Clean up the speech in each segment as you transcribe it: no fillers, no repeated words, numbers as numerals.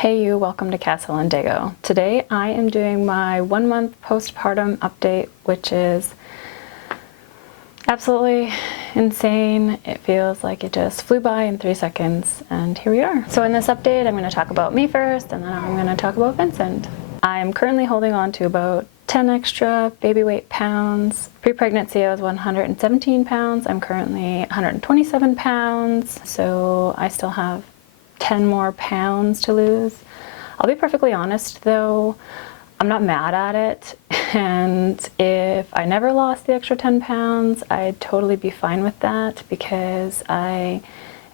Hey you, welcome to CasaLandego. Today I am doing my 1 month postpartum update, which is absolutely insane. It feels like it just flew by in 3 seconds, and here we are. So in this update, I'm going to talk about me first, and then I'm going to talk about Vinxent. I am currently holding on to about 10 extra baby weight pounds. Pre-pregnancy I was 117 pounds. I'm currently 127 pounds, so I still have 10 more pounds to lose. I'll be perfectly honest though, I'm not mad at it, and if I never lost the extra 10 pounds, I'd totally be fine with that because I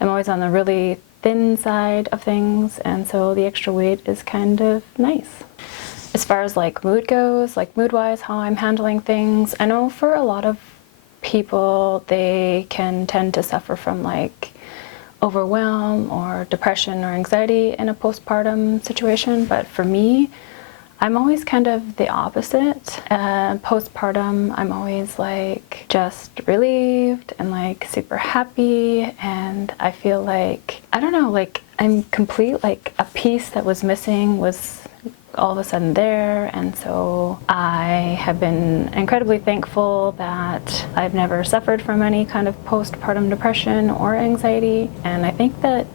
am always on the really thin side of things, and so the extra weight is kind of nice. As far as like mood goes, like mood-wise, how I'm handling things, I know for a lot of people they can tend to suffer from like overwhelm or depression or anxiety in a postpartum situation, but for me, I'm always kind of the opposite. Postpartum, I'm always like just relieved and like super happy, and I feel like, I don't know, like I'm complete, like a piece that was missing was all of a sudden there, and so I have been incredibly thankful that I've never suffered from any kind of postpartum depression or anxiety. And I think that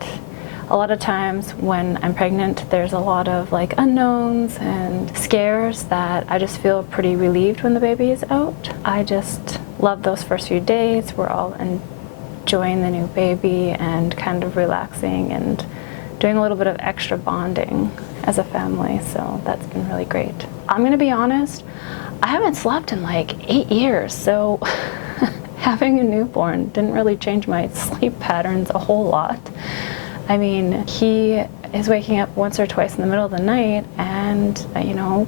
a lot of times when I'm pregnant, there's a lot of like unknowns and scares that I just feel pretty relieved when the baby is out. I just love those first few days. We're all enjoying the new baby and kind of relaxing and doing a little bit of extra bonding as a family, so that's been really great. I'm gonna be honest, I haven't slept in like 8 years, so having a newborn didn't really change my sleep patterns a whole lot. I mean, he is waking up once or twice in the middle of the night, and you know,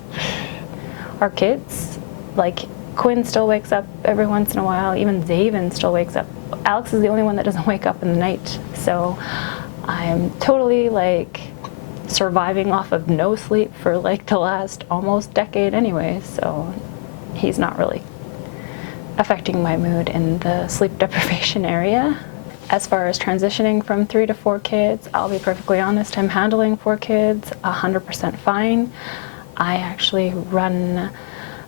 our kids, like Quinn still wakes up every once in a while, even Zaven still wakes up. Alex is the only one that doesn't wake up in the night, so I'm totally like surviving off of no sleep for like the last almost decade anyway, so he's not really affecting my mood in the sleep deprivation area. As far as transitioning from 3 to 4 kids, I'll be perfectly honest, I'm handling 4 kids 100% fine. I actually run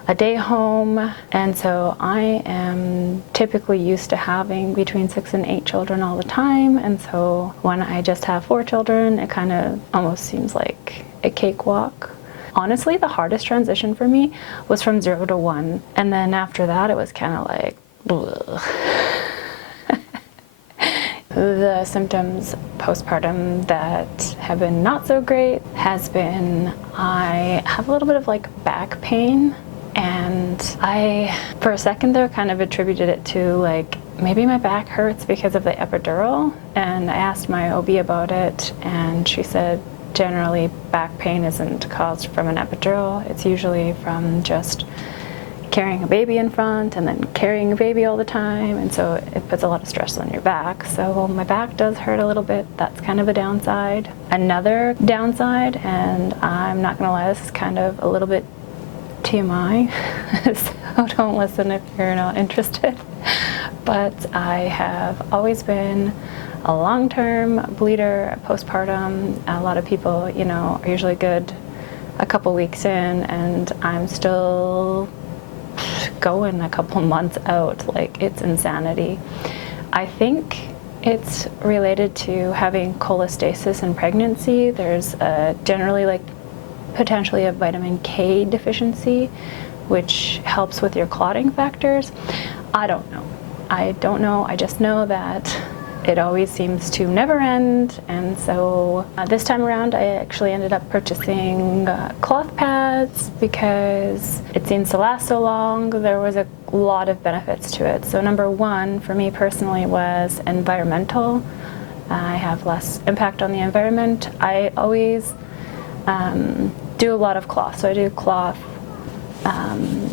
a day home, and so I am typically used to having between 6 and 8 children all the time, and so when I just have 4 children, it kind of almost seems like a cakewalk. Honestly, the hardest transition for me was from 0 to 1, and then after that it was kind of like bleh. The symptoms postpartum that have been not so great has been I have a little bit of like back pain. And I, for a second there, kind of attributed it to like, maybe my back hurts because of the epidural. And I asked my OB about it, and she said generally back pain isn't caused from an epidural. It's usually from just carrying a baby in front and then carrying a baby all the time. And so it puts a lot of stress on your back. So my back does hurt a little bit. That's kind of a downside. Another downside, and I'm not gonna lie, this is kind of a little bit TMI, so don't listen if you're not interested, but I have always been a long-term bleeder postpartum. A lot of people, you know, are usually good a couple weeks in, and I'm still going a couple months out. Like, it's insanity. I think it's related to having cholestasis in pregnancy. There's generally like potentially a vitamin K deficiency, which helps with your clotting factors. I don't know. I just know that it always seems to never end, and so this time around I actually ended up purchasing cloth pads because it seems to last so long. There was a lot of benefits to it. So number one for me personally was environmental. I have less impact on the environment. I always do a lot of cloth. So I do cloth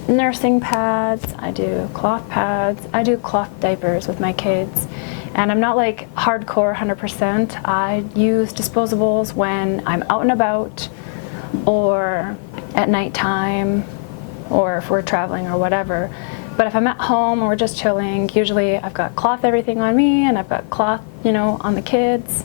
nursing pads, I do cloth pads, I do cloth diapers with my kids. And I'm not like hardcore 100%. I use disposables when I'm out and about or at nighttime or if we're traveling or whatever. But if I'm at home or we're just chilling, usually I've got cloth everything on me and I've got cloth, you know, on the kids.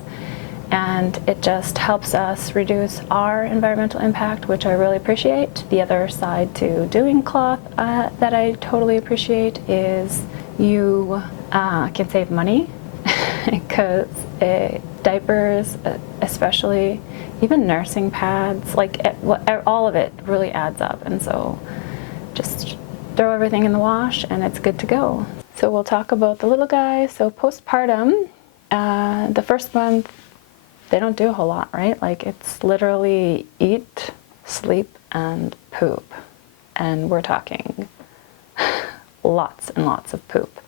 and it just helps us reduce our environmental impact, which I really appreciate. The other side to doing cloth that I totally appreciate is you can save money because diapers, especially, even nursing pads, like all of it really adds up, and so just throw everything in the wash and it's good to go. So we'll talk about the little guy. So postpartum, the first month, they don't do a whole lot, right? Like it's literally eat, sleep, and poop. And we're talking lots and lots of poop.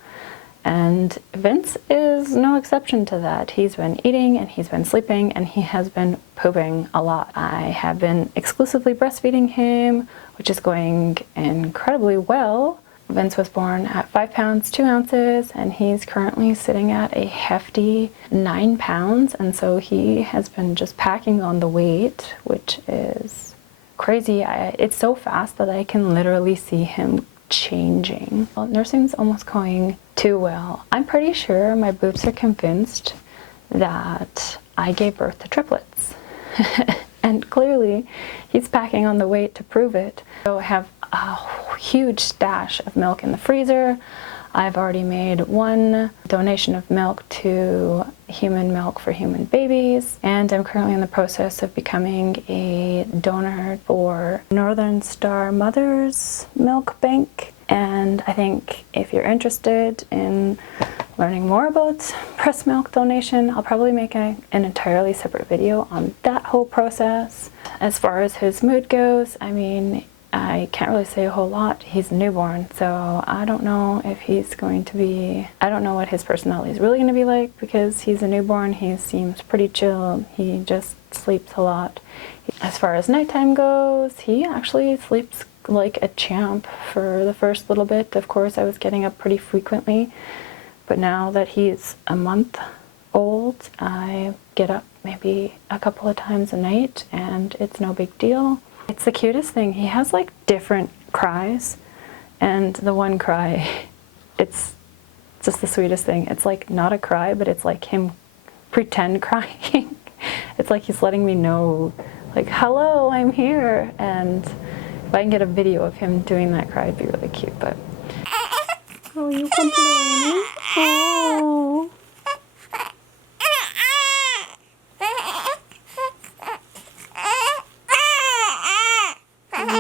And Vince is no exception to that. He's been eating and he's been sleeping and he has been pooping a lot. I have been exclusively breastfeeding him, which is going incredibly well. Vince was born at 5 pounds 2 ounces and he's currently sitting at a hefty 9 pounds, and so he has been just packing on the weight, which is crazy. It's so fast that I can literally see him changing. Well, nursing's almost going too well. I'm pretty sure my boobs are convinced that I gave birth to triplets. And clearly he's packing on the weight to prove it. So I have a huge stash of milk in the freezer. I've already made one donation of milk to Human Milk for Human Babies, and I'm currently in the process of becoming a donor for Northern Star Mothers Milk Bank. And I think if you're interested in learning more about breast milk donation, I'll probably make an entirely separate video on that whole process. As far as his mood goes, I mean, I can't really say a whole lot. He's a newborn, so I don't know if he's going to be, I don't know what his personality is really going to be like, because he's a newborn. He seems pretty chill. He just sleeps a lot. As far as nighttime goes, he actually sleeps like a champ for the first little bit. Of course, I was getting up pretty frequently, but now that he's a month old, I get up maybe a couple of times a night and it's no big deal. It's the cutest thing. He has like different cries, and the one cry, it's just the sweetest thing. It's like not a cry, but it's like him pretend crying. It's like he's letting me know, like, hello, I'm here. And if I can get a video of him doing that cry, it'd be really cute. But oh, you complaining? Oh.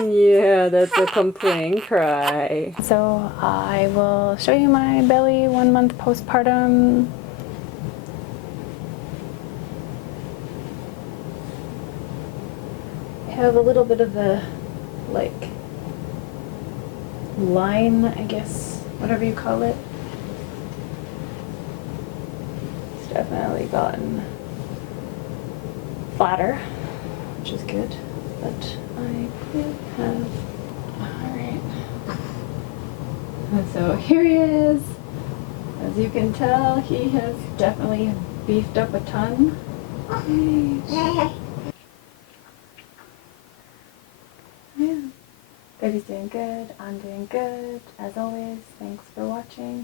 Yeah, that's a complaint cry. So I will show you my belly 1 month postpartum. I have a little bit of the, like, line, I guess, whatever you call it. It's definitely gotten flatter, which is good, but I could have, alright. And so here he is. As you can tell, he has definitely beefed up a ton. Yeah. Baby's doing good, I'm doing good. As always, thanks for watching.